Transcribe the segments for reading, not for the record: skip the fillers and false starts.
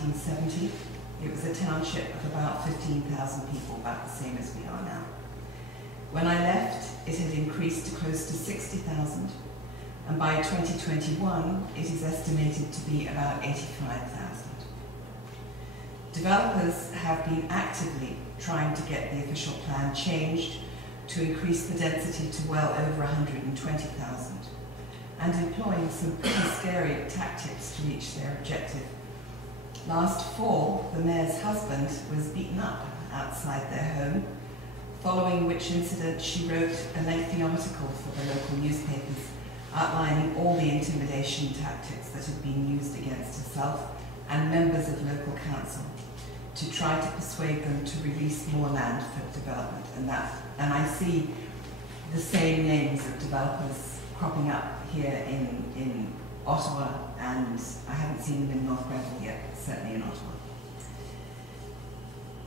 1970, it was a township of about 15,000 people, about the same as we are now. When I left, it had increased to close to 60,000, and by 2021, it is estimated to be about 85,000. Developers have been actively trying to get the official plan changed to increase the density to well over 120,000, and employing some pretty scary tactics to reach their objective. Last fall, the mayor's husband was beaten up outside their home, following which incident she wrote a lengthy article for the local newspapers outlining all the intimidation tactics that had been used against herself and members of local council to try to persuade them to release more land for development. And I see the same names of developers cropping up here in Ottawa, and I haven't seen them in North Grenville yet, certainly in Ottawa.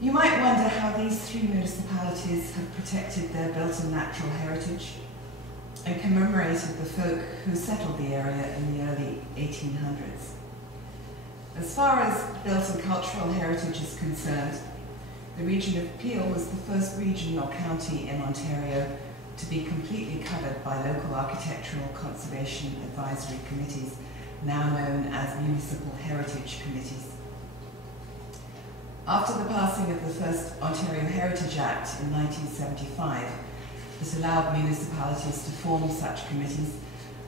You might wonder how these three municipalities have protected their built and natural heritage and commemorated the folk who settled the area in the early 1800s. As far as built and cultural heritage is concerned, the region of Peel was the first region or county in Ontario to be completely covered by local architectural conservation advisory committees, now known as municipal heritage committees. After the passing of the first Ontario Heritage Act in 1975, that allowed municipalities to form such committees,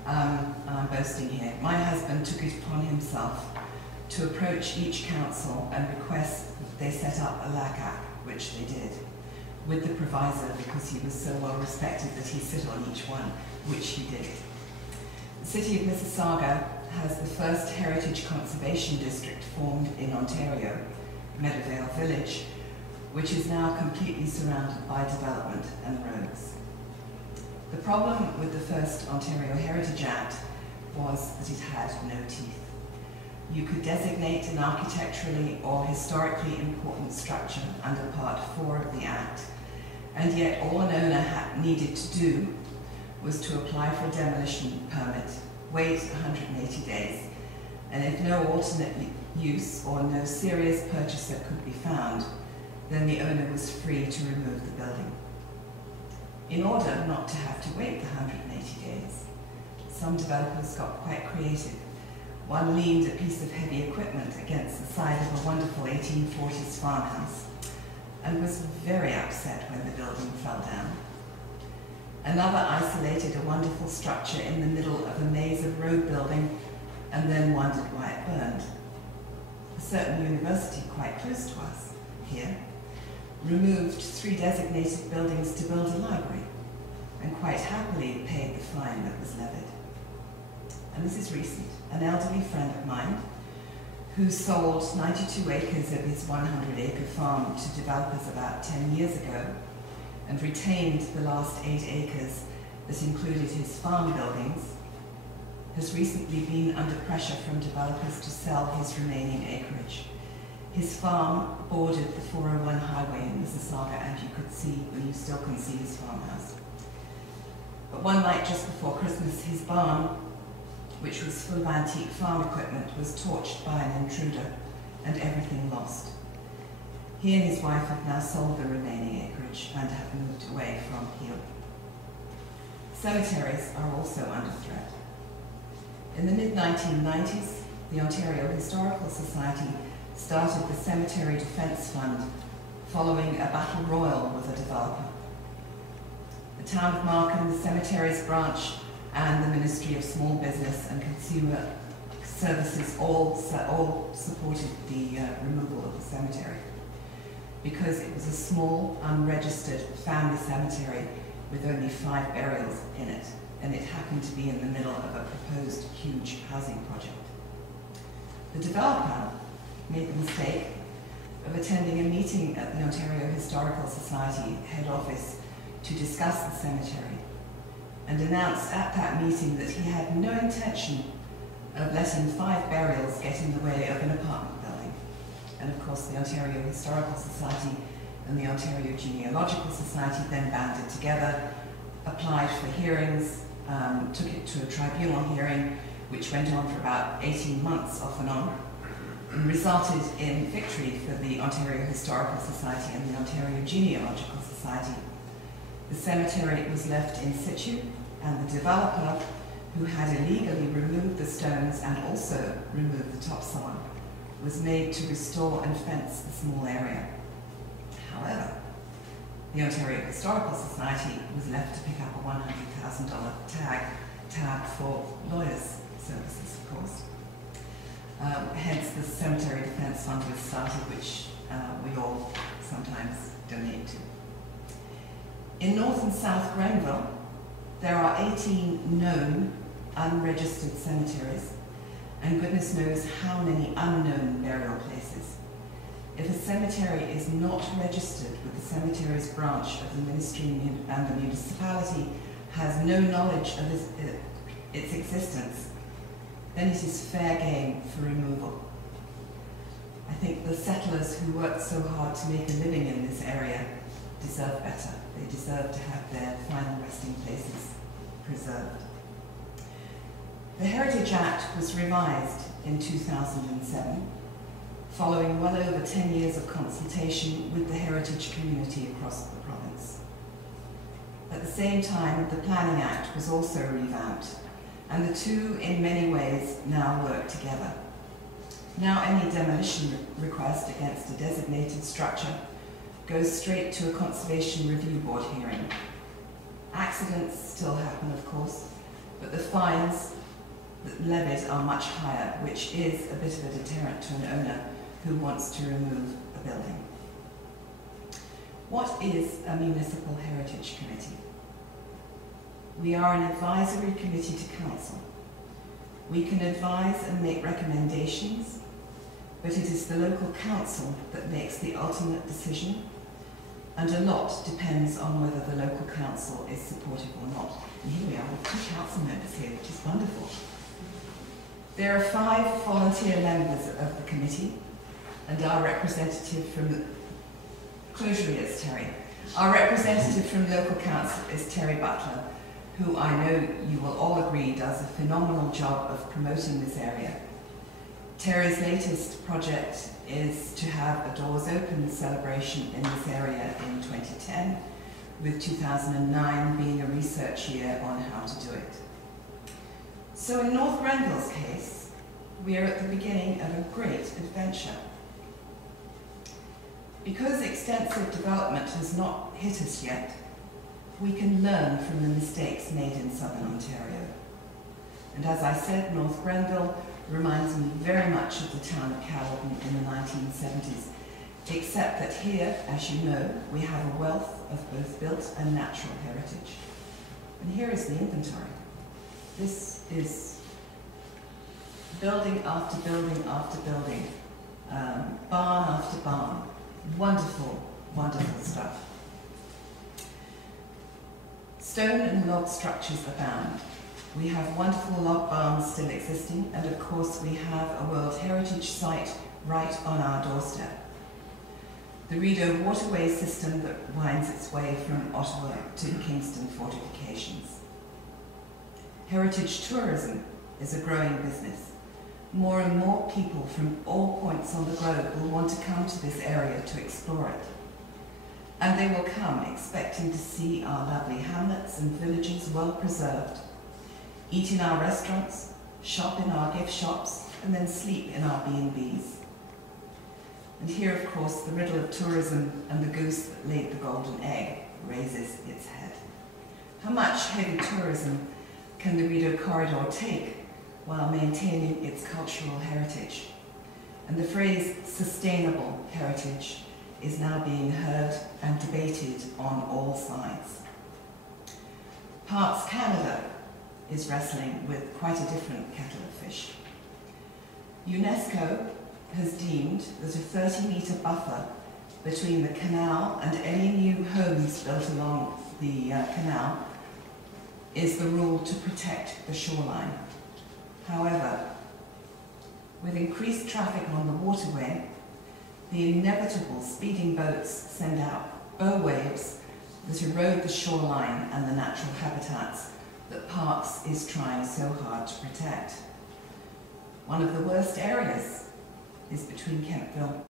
and I'm boasting here, my husband took it upon himself to approach each council and request that they set up a LACAC, which they did, with the proviso, because he was so well respected, that he sit on each one, which he did. The city of Mississauga has the first heritage conservation district formed in Ontario, Meadowvale Village, which is now completely surrounded by development and roads. The problem with the first Ontario Heritage Act was that it had no teeth. You could designate an architecturally or historically important structure under Part 4 of the Act, and yet all an owner needed to do was to apply for a demolition permit, wait 180 days, and if no alternate use or no serious purchaser could be found, then the owner was free to remove the building. In order not to have to wait the 180 days, some developers got quite creative. One leaned a piece of heavy equipment against the side of a wonderful 1840s farmhouse and was very upset when the building fell down. Another isolated a wonderful structure in the middle of a maze of road building and then wondered why it burned. A certain university quite close to us here removed 3 designated buildings to build a library and quite happily paid the fine that was levied. And this is recent. An elderly friend of mine who sold 92 acres of his 100-acre farm to developers about 10 years ago and retained the last 8 acres that included his farm buildings, has recently been under pressure from developers to sell his remaining acreage. His farm bordered the 401 highway in Mississauga, and you still can see his farmhouse. But one night just before Christmas, his barn, which was full of antique farm equipment, was torched by an intruder and everything lost. He and his wife have now sold the remaining acreage and have moved away from Peel. Cemeteries are also under threat. In the mid-1990s, the Ontario Historical Society started the Cemetery Defence Fund following a battle royal with a developer. The town of Markham, the cemeteries branch, and the Ministry of Small Business and Consumer Services all supported the removal of the cemetery because it was a small, unregistered family cemetery with only 5 burials in it, and it happened to be in the middle of a proposed huge housing project. The developer made the mistake of attending a meeting at the Ontario Historical Society head office to discuss the cemetery, and announced at that meeting that he had no intention of letting 5 burials get in the way of an apartment building. And of course the Ontario Historical Society and the Ontario Genealogical Society then banded together, applied for hearings, took it to a tribunal hearing, which went on for about 18 months off and on, resulted in victory for the Ontario Historical Society and the Ontario Genealogical Society. The cemetery was left in situ, and the developer, who had illegally removed the stones and also removed the topsoil, was made to restore and fence the small area. However, the Ontario Historical Society was left to pick up a $100,000 tab for lawyers' services, of course. Hence, the Cemetery Defence Fund was started, which we all sometimes donate to. In North and South Grenville, there are 18 known unregistered cemeteries, and goodness knows how many unknown burial places. If a cemetery is not registered with the cemeteries branch of the ministry and the municipality has no knowledge of its existence, then it is fair game for removal. I think the settlers who worked so hard to make a living in this area deserve better. They deserve to have their final resting places preserved. The Heritage Act was revised in 2007, following well over 10 years of consultation with the heritage community across the province. At the same time, the Planning Act was also revamped, and the two, in many ways, now work together. Now any demolition request against a designated structure goes straight to a Conservation Review Board hearing. Accidents still happen, of course, but the fines levied are much higher, which is a bit of a deterrent to an owner who wants to remove a building. What is a Municipal Heritage Committee? We are an advisory committee to council. We can advise and make recommendations, but it is the local council that makes the ultimate decision, and a lot depends on whether the local council is supportive or not. And here we are with 2 council members here, which is wonderful. There are 5 volunteer members of the committee, and our representative from closure is Terry. Our representative from local council is Terry Butler, who I know you will all agree does a phenomenal job of promoting this area. Terry's latest project is to have a Doors Open celebration in this area in 2010, with 2009 being a research year on how to do it. So in North Grenville's case, we are at the beginning of a great adventure. Because extensive development has not hit us yet, we can learn from the mistakes made in Southern Ontario. And as I said, North Grenville reminds me very much of the town of Caledon in the 1970s, except that here, as you know, we have a wealth of both built and natural heritage. And here is the inventory. This is building after building after building, barn after barn. Wonderful, wonderful stuff. Stone and log structures abound. We have wonderful log barns still existing, and of course we have a World Heritage Site right on our doorstep. The Rideau waterway system that winds its way from Ottawa to the Kingston fortifications. Heritage tourism is a growing business. More and more people from all points on the globe will want to come to this area to explore it. And they will come expecting to see our lovely hamlets and villages well preserved, eat in our restaurants, shop in our gift shops, and then sleep in our B&Bs. And here, of course, the riddle of tourism and the goose that laid the golden egg raises its head. How much heavy tourism can the Rideau corridor take while maintaining its cultural heritage? And the phrase sustainable heritage is now being heard and debated on all sides. Parks Canada is wrestling with quite a different kettle of fish. UNESCO has deemed that a 30-metre buffer between the canal and any new homes built along the canal is the rule to protect the shoreline. However, with increased traffic on the waterway, the inevitable speeding boats send out bow waves that erode the shoreline and the natural habitats that Parks is trying so hard to protect. One of the worst areas is between Kentville